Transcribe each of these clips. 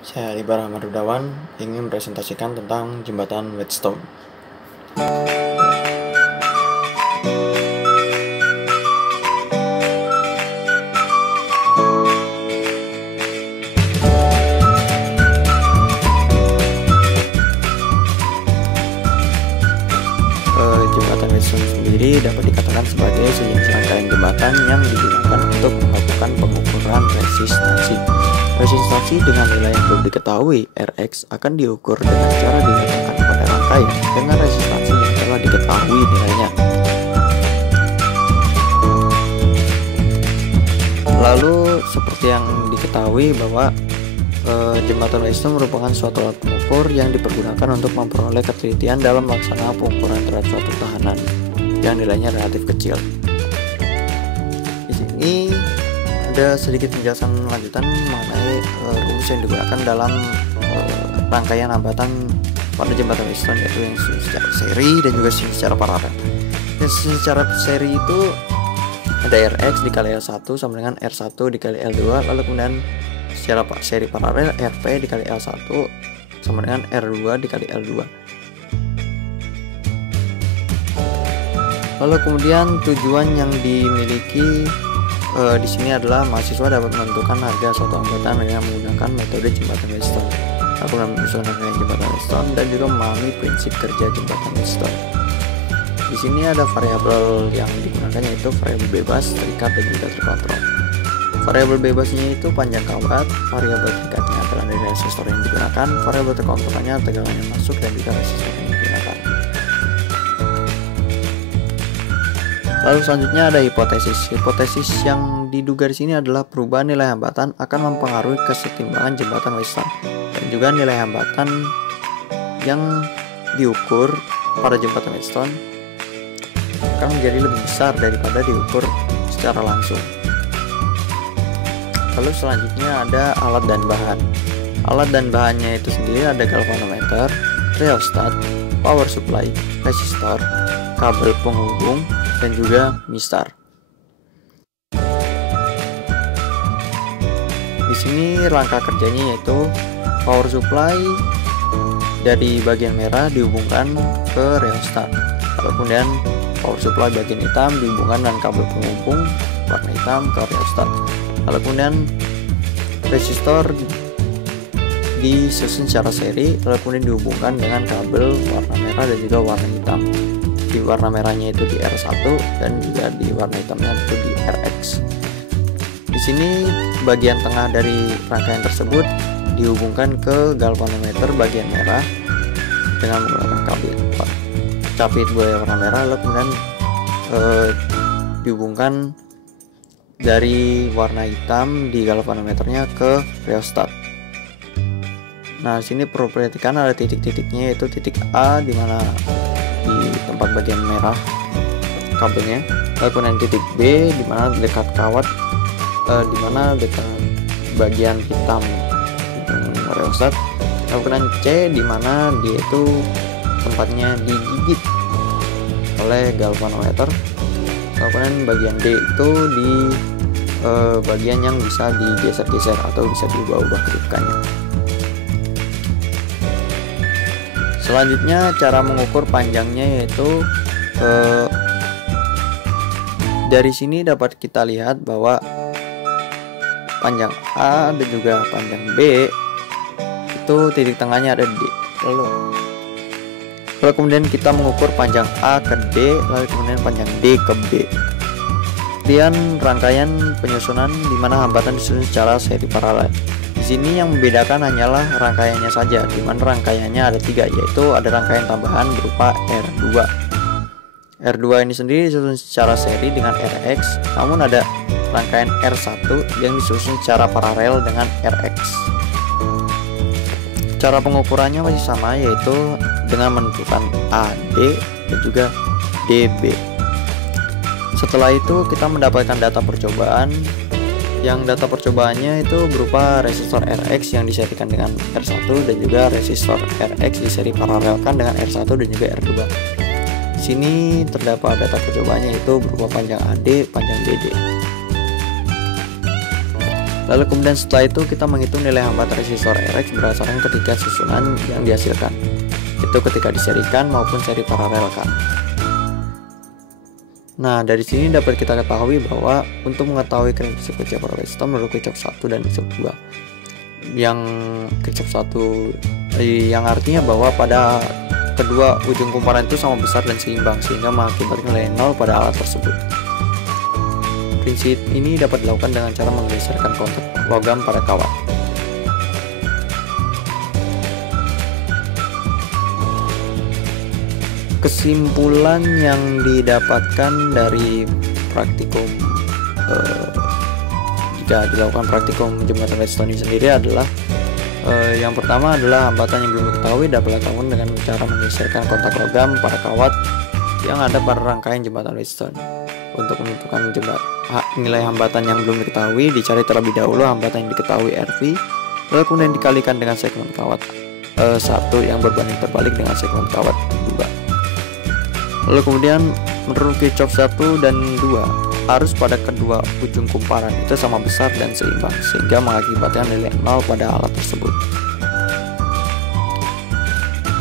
Saya Libar Ahmad Rudawan ingin mempresentasikan tentang jembatan Whetstone. Jembatan Whetstone sendiri dapat dikatakan sebagai sejenis rangkaian jembatan yang digunakan untuk melakukan pengukuran resistansi. Resistansi dengan nilai yang belum diketahui, Rx, akan diukur dengan cara diletakkan pada rangkaian dengan resistansi yang telah diketahui nilainya. Lalu, seperti yang diketahui bahwa jembatan Whetstone merupakan suatu alat pengukur yang dipergunakan untuk memperoleh ketelitian dalam melaksanakan pengukuran terhadap suatu tahanan yang nilainya relatif kecil. Di sini ada sedikit penjelasan lanjutan mengenai rumus yang digunakan dalam rangkaian hambatan pada jembatan Whetstone, yaitu yang secara seri dan juga secara paralel. Yang secara seri itu ada Rx dikali L1 sama dengan R1 dikali L2, lalu kemudian secara seri paralel Rp dikali L1 sama dengan R2 dikali L2. Lalu kemudian tujuan yang dimiliki di sini adalah mahasiswa dapat menentukan harga suatu hambatan dengan menggunakan metode jembatan Whetstone. Aku menyusun rangkaian jembatan Whetstone dan juga memahami prinsip kerja jembatan Whetstone. Di sini ada variabel yang digunakan, yaitu variabel bebas, terikat, dan juga terkontrol. Variabel bebasnya itu panjang kawat, variabel terikatnya adalah dari resistor yang digunakan, variabel terkontrolnya tegangan yang masuk dan juga resistor yang digunakan. Lalu selanjutnya ada hipotesis. Hipotesis yang diduga di sini adalah perubahan nilai hambatan akan mempengaruhi kesetimbangan jembatan Whetstone, dan juga nilai hambatan yang diukur pada jembatan Whetstone akan menjadi lebih besar daripada diukur secara langsung. Lalu selanjutnya ada alat dan bahan. Alat dan bahannya itu sendiri ada galvanometer, rheostat, power supply, resistor, kabel penghubung, dan juga mistar. Di sini rangka kerjanya yaitu power supply dari bagian merah dihubungkan ke rheostat. Lalu kemudian power supply bagian hitam dihubungkan dengan kabel penghubung warna hitam ke rheostat. Lalu kemudian resistor disusun secara seri, lalu kemudian dihubungkan dengan kabel warna merah dan juga warna hitam. Di warna merahnya itu di R1 dan juga di warna hitamnya itu di Rx. Di sini bagian tengah dari rangkaian tersebut dihubungkan ke galvanometer bagian merah dengan menggunakan kabel capit warna merah, lalu kemudian dihubungkan dari warna hitam di galvanometernya ke rheostat. Nah, sini perlu perhatikan ada titik-titiknya, yaitu titik A di mana di tempat bagian merah kabelnya, lalu kemudian titik B di mana dekat kawat, di mana dekat bagian hitam rheostat, lalu kemudian C di mana dia itu tempatnya digigit oleh galvanometer. Kemudian bagian D itu di bagian yang bisa digeser-geser atau bisa diubah-ubah kedudukannya. Selanjutnya cara mengukur panjangnya yaitu dari sini dapat kita lihat bahwa panjang A dan juga panjang B itu titik tengahnya ada di lalu kemudian kita mengukur panjang A ke D, lalu kemudian panjang D ke B. Kemudian rangkaian penyusunan di mana hambatan disusun secara seri paralel. Di sini yang membedakan hanyalah rangkaiannya saja, di mana rangkaiannya ada 3, yaitu ada rangkaian tambahan berupa R2. R2 ini sendiri disusun secara seri dengan Rx, namun ada rangkaian R1 yang disusun secara paralel dengan Rx. Cara pengukurannya masih sama, yaitu dengan menentukan AD dan juga DB. Setelah itu kita mendapatkan data percobaan, yang data percobaannya itu berupa resistor Rx yang diserikan dengan R1 dan juga resistor Rx diseri paralelkan dengan R1 dan juga R2. Di sini terdapat data percobaannya itu berupa panjang AD, panjang DD. Lalu kemudian setelah itu kita menghitung nilai hambatan resistor Rx berdasarkan ketiga susunan yang dihasilkan, itu ketika diserikan maupun seri paralelkan. Nah, dari sini dapat kita ketahui bahwa untuk mengetahui kinesis Kirchhoff power law menurut Kirchhoff 1 dan Kirchhoff 2, yang Kirchhoff 1 yang artinya bahwa pada kedua ujung kumparan itu sama besar dan seimbang sehingga mengakibatkan nilai 0 pada alat tersebut. Prinsip ini dapat dilakukan dengan cara menggeserkan kontak logam pada kawat. Kesimpulan yang didapatkan dari praktikum jika dilakukan praktikum jembatan Redstone ini sendiri adalah yang pertama adalah hambatan yang belum diketahui dapat dilakukan dengan cara menggeserkan kontak logam pada kawat yang ada pada rangkaian jembatan Redstone. Untuk menentukan nilai hambatan yang belum diketahui, dicari terlebih dahulu hambatan yang diketahui RV, lalu kemudian dikalikan dengan segmen kawat 1 yang berbanding terbalik dengan segmen kawat 2. Lalu kemudian menurut Kirchhoff 1 dan 2 arus pada kedua ujung kumparan itu sama besar dan seimbang sehingga mengakibatkan nilai 0 pada alat tersebut.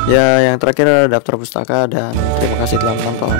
Ya, yang terakhir adalah daftar pustaka dan terima kasih telah menonton.